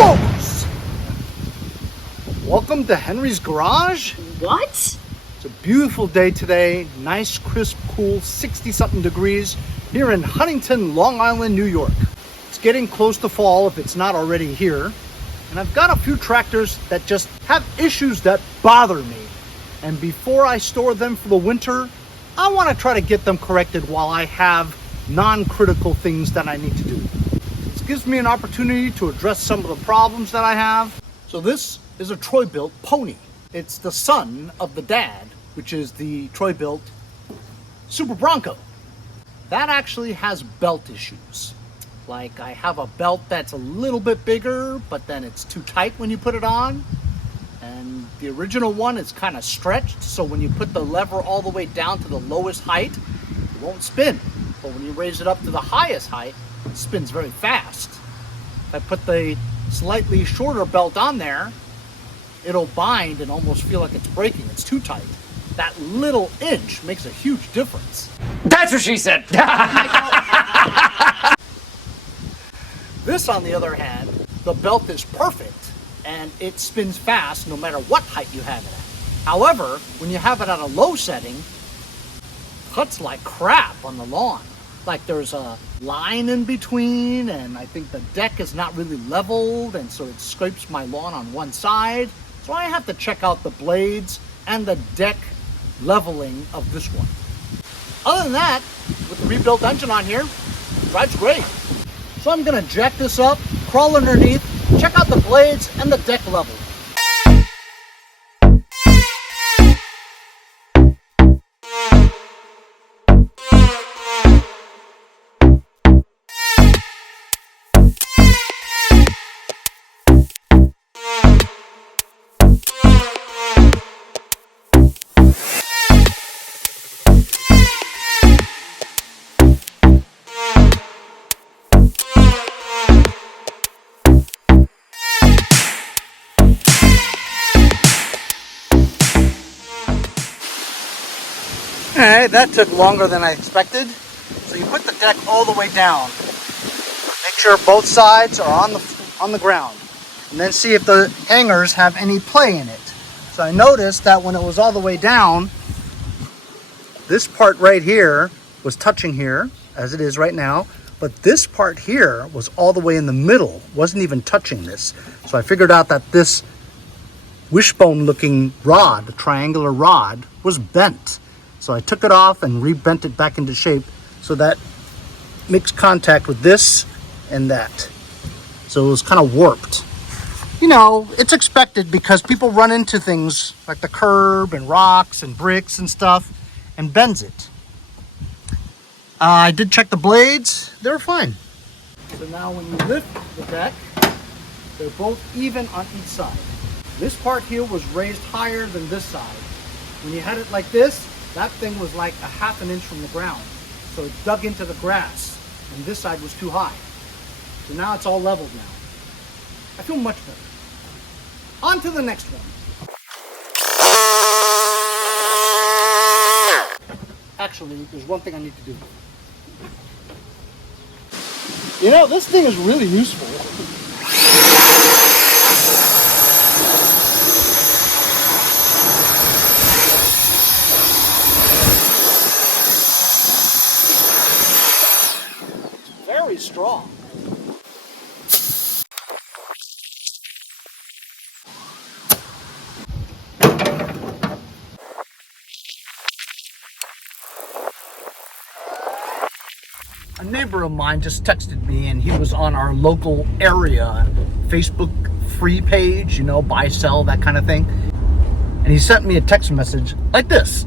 Mowers! Welcome to Henry's Garage. What? It's a beautiful day today. Nice, crisp, cool, 60-something degrees here in Huntington, Long Island, New York. It's getting close to fall if it's not already here. And I've got a few tractors that just have issues that bother me. And before I store them for the winter, I want to try to get them corrected while I have non-critical things that I need to do. This gives me an opportunity to address some of the problems that I have. So this is a Troy-built pony. It's the son of the dad, which is the Troy-built Super Bronco. That actually has belt issues. Like, I have a belt that's a little bit bigger, but then it's too tight when you put it on. And the original one is kind of stretched, so when you put the lever all the way down to the lowest height, it won't spin. But when you raise it up to the highest height, it spins very fast. If I put the slightly shorter belt on there, it'll bind and almost feel like it's breaking. It's too tight. That little inch makes a huge difference. That's what she said. This, on the other hand, the belt is perfect and it spins fast no matter what height you have it at. However, when you have it at a low setting, it cuts like crap on the lawn. Like there's a line in between, and I think the deck is not really leveled, and so it scrapes my lawn on one side. So I have to check out the blades and the deck leveling of this one. Other than that, with the rebuilt engine on here, it drives great. So I'm gonna jack this up, crawl underneath, check out the blades and the deck level. Alright, that took longer than I expected. So you put the deck all the way down. Make sure both sides are on the ground. And then see if the hangers have any play in it. So I noticed that when it was all the way down, this part right here was touching here, as it is right now. But this part here was all the way in the middle, wasn't even touching this. So I figured out that this wishbone looking rod, the triangular rod, was bent. So I took it off and rebent it back into shape so that makes contact with this and that. So it was kind of warped. You know, it's expected because people run into things like the curb and rocks and bricks and stuff and bends it. I did check the blades. They were fine. So now when you lift the deck, they're both even on each side. This part here was raised higher than this side. When you had it like this, that thing was like a half an inch from the ground. So it dug into the grass, and this side was too high. So now it's all leveled now. I feel much better. On to the next one. Actually, there's one thing I need to do. You know, this thing is really useful. Very strong. A neighbor of mine just texted me, and he was on our local area Facebook free page, you know, buy, sell, that kind of thing. And he sent me a text message like this.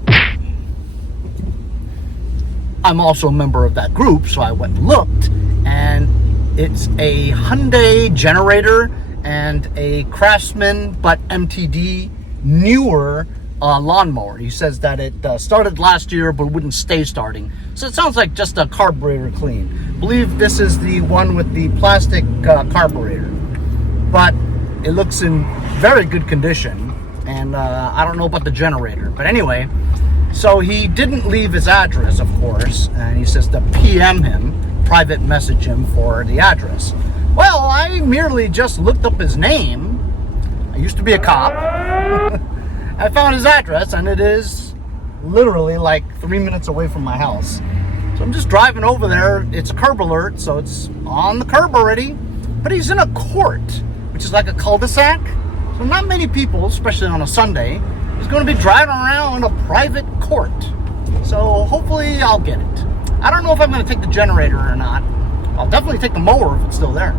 I'm also a member of that group, so I went and looked, and it's a Hyundai generator and a Craftsman but MTD newer lawnmower. He says that it started last year but wouldn't stay starting. So it sounds like just a carburetor clean. I believe this is the one with the plastic carburetor. But it looks in very good condition. And I don't know about the generator. But anyway, so he didn't leave his address, of course. And he says to PM him, private message him for the address. Well, I merely just looked up his name. I used to be a cop. I found his address, and it is literally like 3 minutes away from my house. So I'm just driving over there. It's curb alert, so it's on the curb already. But he's in a court, which is like a cul-de-sac. So not many people, especially on a Sunday, is going to be driving around in a private court. So hopefully I'll get it. I don't know if I'm going to take the generator or not. I'll definitely take the mower if it's still there.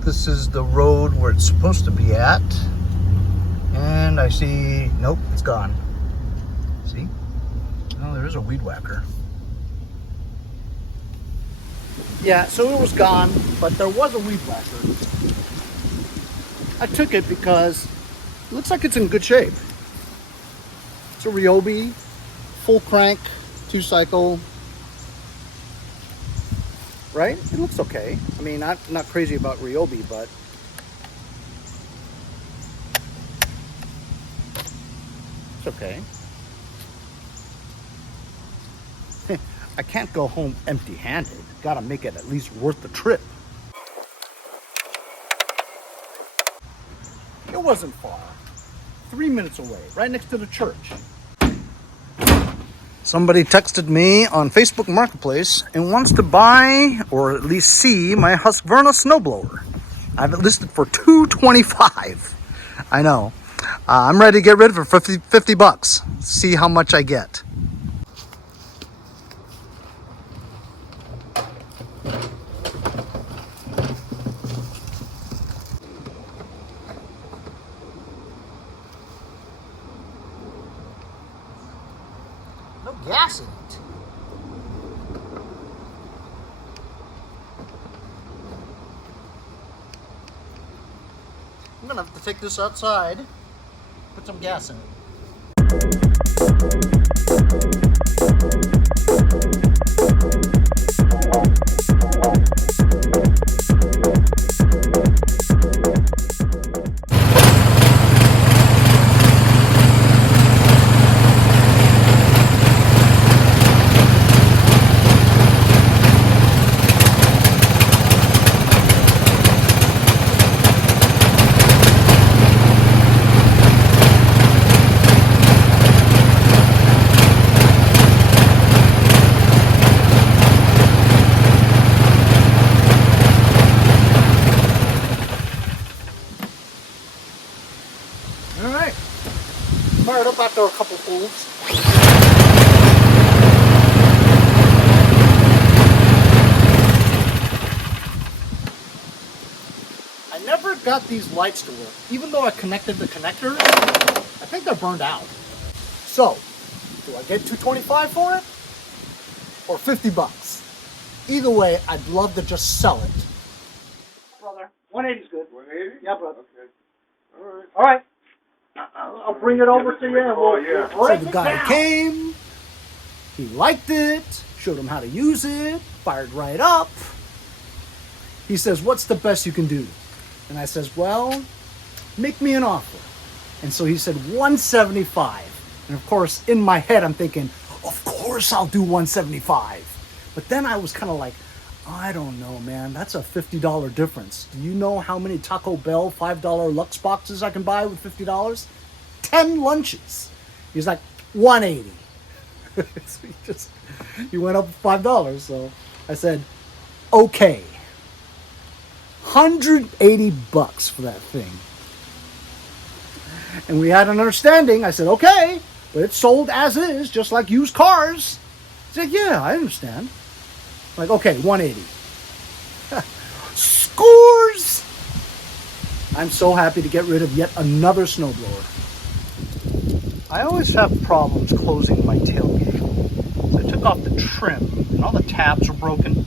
This is the road where it's supposed to be at. And I see, nope, it's gone. See? Oh, there is a weed whacker. Yeah, so it was gone, but there was a weed whacker. I took it because it looks like it's in good shape. It's a Ryobi, full crank, 2-cycle. Right? It looks okay. I mean, not crazy about Ryobi, but it's okay. I can't go home empty-handed. Gotta make it at least worth the trip. It wasn't far. 3 minutes away, right next to the church. Somebody texted me on Facebook Marketplace and wants to buy, or at least see, my Husqvarna snowblower. I have it listed for $225. I know. I'm ready to get rid of it for 50 bucks. See how much I get. No gas in it. I'm gonna have to take this outside, put some gas in it. Alright, fired up after a couple pulls. I never got these lights to work. Even though I connected the connectors, I think they're burned out. So, do I get $225 for it? Or 50 bucks? Either way, I'd love to just sell it. Brother, 180 is good. 180? Yeah, brother. Okay. Alright. Alright. I'll bring it over to you and we'll break so the guy came, he liked it, showed him how to use it, fired right up. He says, what's the best you can do? And I says, well, make me an offer. And so he said, $175. And of course, in my head, I'm thinking, of course I'll do $175. But then I was kind of like, I don't know, man. That's a $50 difference. Do you know how many Taco Bell $5 Lux boxes I can buy with $50? 10 lunches. He's like, 180. So he went up $5. So I said, okay. 180 bucks for that thing. And we had an understanding. I said, okay, but it's sold as is, just like used cars. He said, yeah, I understand. I'm like, okay, 180. Scores! I'm so happy to get rid of yet another snowblower. I always have problems closing my tailgate. So I took off the trim, and all the tabs are broken.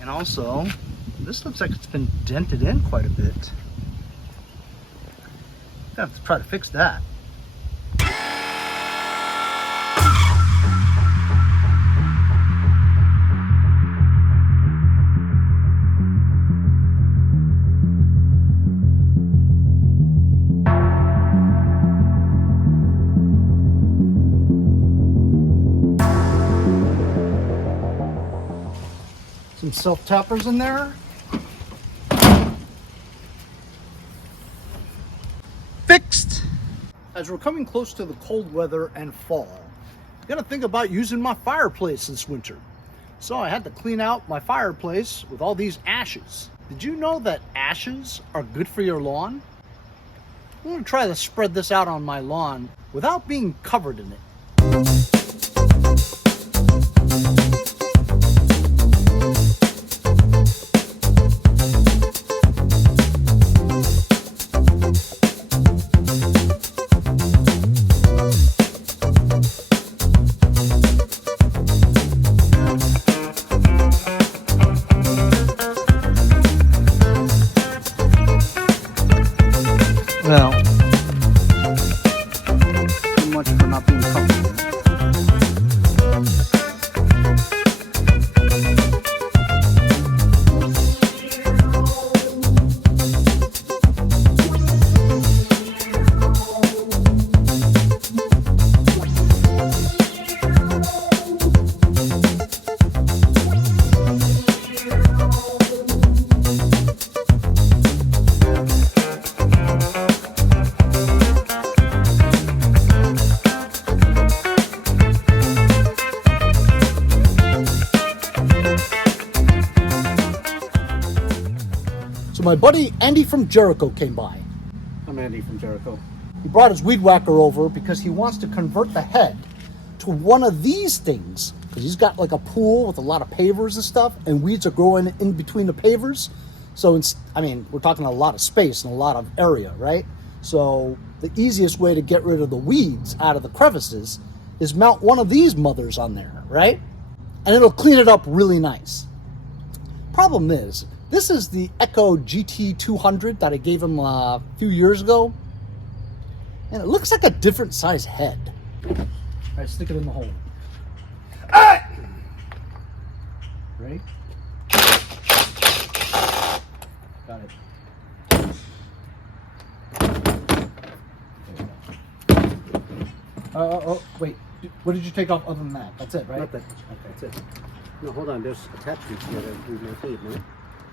And also, this looks like it's been dented in quite a bit. I have to try to fix that. Some self-tappers in there. Fixed. As we're coming close to the cold weather and fall, I'm gonna think about using my fireplace this winter. So I had to clean out my fireplace with all these ashes. Did you know that ashes are good for your lawn? I'm gonna try to spread this out on my lawn without being covered in it. Well, too much for not being comfortable. So my buddy Andy from Jericho came by. I'm Andy from Jericho. He brought his weed whacker over because he wants to convert the head to one of these things. Because he's got like a pool with a lot of pavers and stuff, and weeds are growing in between the pavers. So, we're talking a lot of space and a lot of area, right? So the easiest way to get rid of the weeds out of the crevices is mount one of these mothers on there, right? And it'll clean it up really nice. Problem is, this is the Echo GT200 that I gave him a few years ago. And it looks like a different size head. All right, stick it in the hole. Ah! Ready? Got it. Wait. What did you take off other than that? That's it, right? Nothing. Okay, that's it. No, hold on. There's attachments here that we may need, no?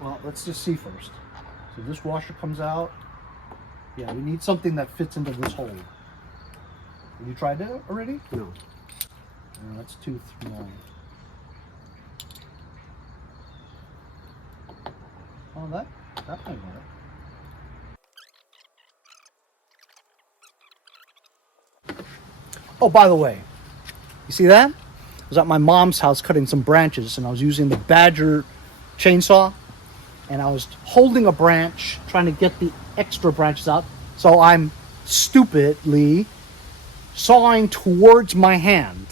Well, let's just see first. So this washer comes out. Yeah, we need something that fits into this hole. Have you tried it already? No. No, that's too small. Oh, that might work. Oh, by the way, you see that? I was at my mom's house cutting some branches, and I was using the Badger chainsaw, and I was holding a branch, trying to get the extra branches out. So I'm stupidly sawing towards my hand.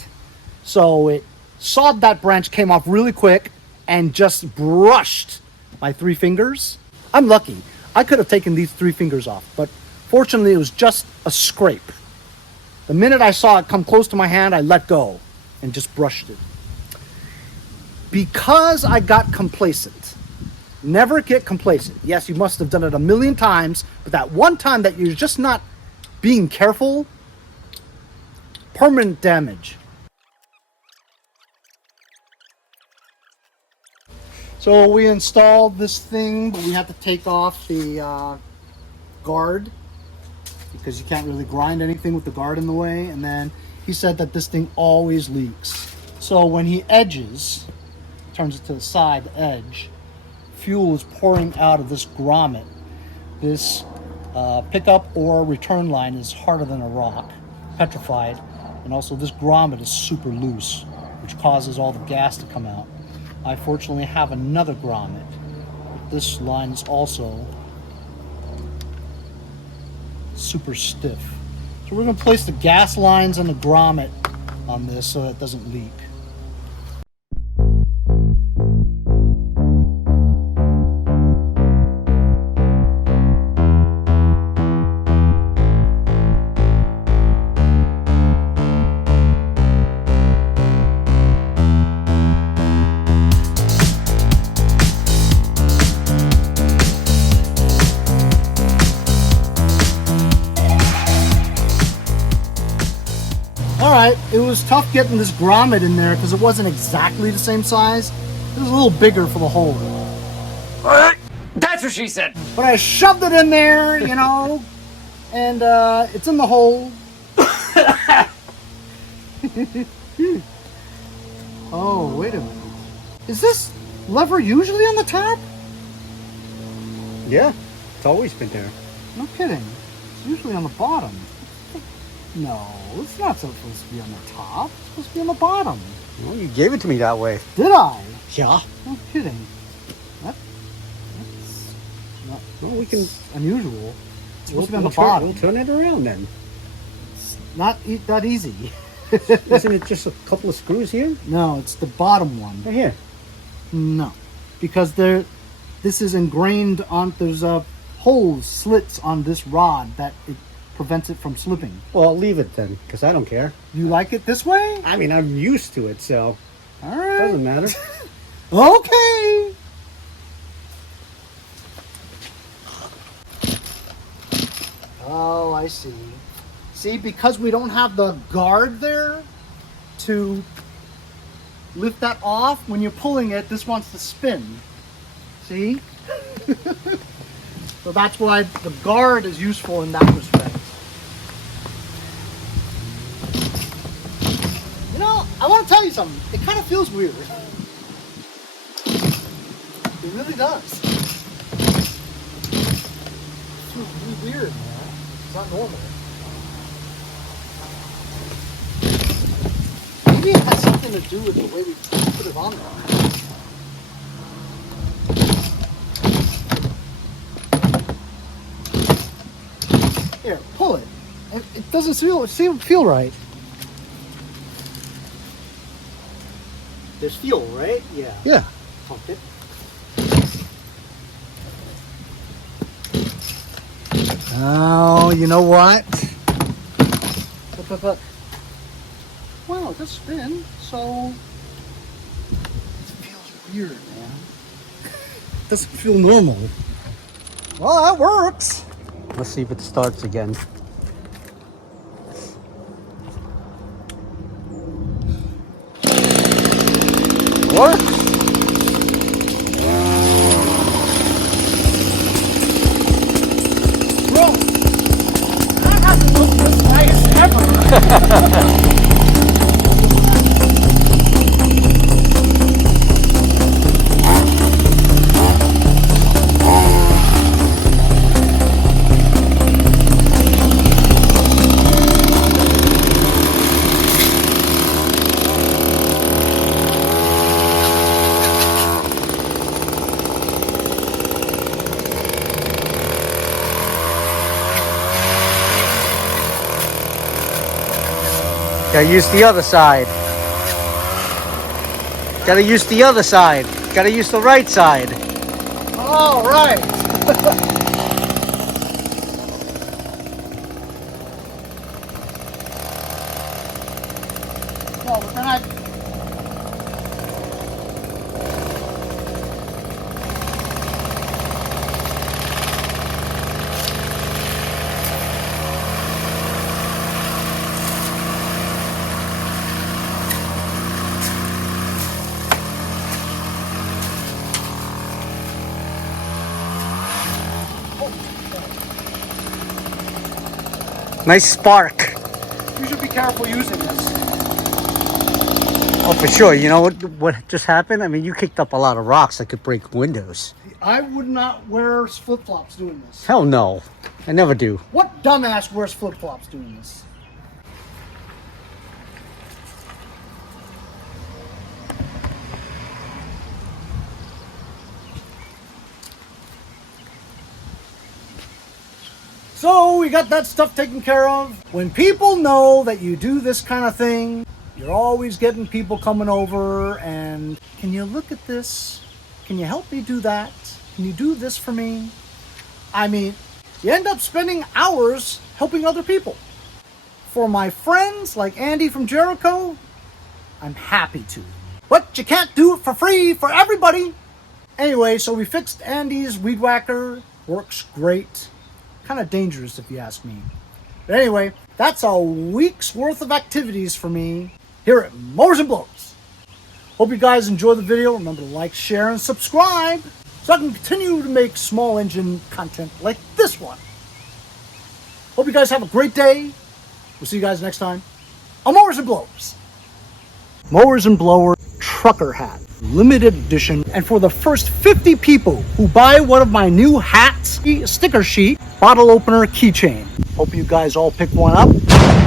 So it sawed that branch, came off really quick, and just brushed my 3 fingers. I'm lucky. I could have taken these 3 fingers off, but fortunately it was just a scrape. The minute I saw it come close to my hand, I let go and just brushed it. Because I got complacent. Never get complacent. Yes, you must have done it a million times, but that one time that you're just not being careful, permanent damage. So we installed this thing, but we had to take off the guard because you can't really grind anything with the guard in the way. And then he said that this thing always leaks. So when he edges, turns it to the side, the edge, fuel is pouring out of this grommet. This pickup or return line is harder than a rock, petrified, and also this grommet is super loose, which causes all the gas to come out. I fortunately have another grommet. This line is also super stiff. So we're going to place the gas lines and the grommet on this so it doesn't leak. Alright, it was tough getting this grommet in there because it wasn't exactly the same size. This is a little bigger for the hole. That's what she said. But I shoved it in there, you know, and it's in the hole. Oh, wait a minute. Is this lever usually on the top? Yeah, it's always been there. No kidding. It's usually on the bottom. No, it's not supposed to be on the top. It's supposed to be on the bottom. Well, you gave it to me that way. Did I? Yeah. No kidding. That's not Well, we can. unusual. It's supposed to be on the turn, bottom. we'll turn it around then. It's not that easy. Isn't it just a couple of screws here? No, it's the bottom one. Right here. No, because this is ingrained on. There's holes, slits on this rod that it prevents it from slipping. Well, I'll leave it then, because I don't care. You like it this way? I mean, I'm used to it, so All right. doesn't matter. Okay. Oh, I see. See, because we don't have the guard there to lift that off, when you're pulling it, this wants to spin. See? So that's why the guard is useful in that respect. You know, I want to tell you something. It kind of feels weird. It really does. It feels really weird, man. It's not normal. Maybe it has something to do with the way we put it on there. Here, pull it. It doesn't feel right. There's fuel, right? Yeah. Yeah. Pump it. Oh, you know what? Well, it does spin, so it feels weird, man. It doesn't feel normal. Well, that works. Let's see if it starts again. Works. Bro, that hasn't looked this nice ever. Gotta use the other side. Gotta use the other side. Gotta use the right side. All right. Well, but then Nice spark. you should be careful using this. Oh, for sure. You know what just happened? I mean, you kicked up a lot of rocks that could break windows. I would not wear flip-flops doing this. Hell no. I never do. What dumbass wears flip-flops doing this? So we got that stuff taken care of. When people know that you do this kind of thing, you're always getting people coming over and, can you look at this? Can you help me do that? Can you do this for me? I mean, you end up spending hours helping other people. For my friends like Andy from Jericho, I'm happy to. But you can't do it for free for everybody. Anyway, so we fixed Andy's weed whacker. Works great. Kind of dangerous if you ask me. But anyway, that's a week's worth of activities for me here at Mowers and Blowers. Hope you guys enjoy the video. Remember to like, share, and subscribe so I can continue to make small engine content like this one. Hope you guys have a great day. We'll see you guys next time on Mowers and Blowers. Mowers and Blower trucker hat, limited edition. And for the first 50 people who buy one of my new hats, sticker sheet, bottle opener keychain. Hope you guys all pick one up.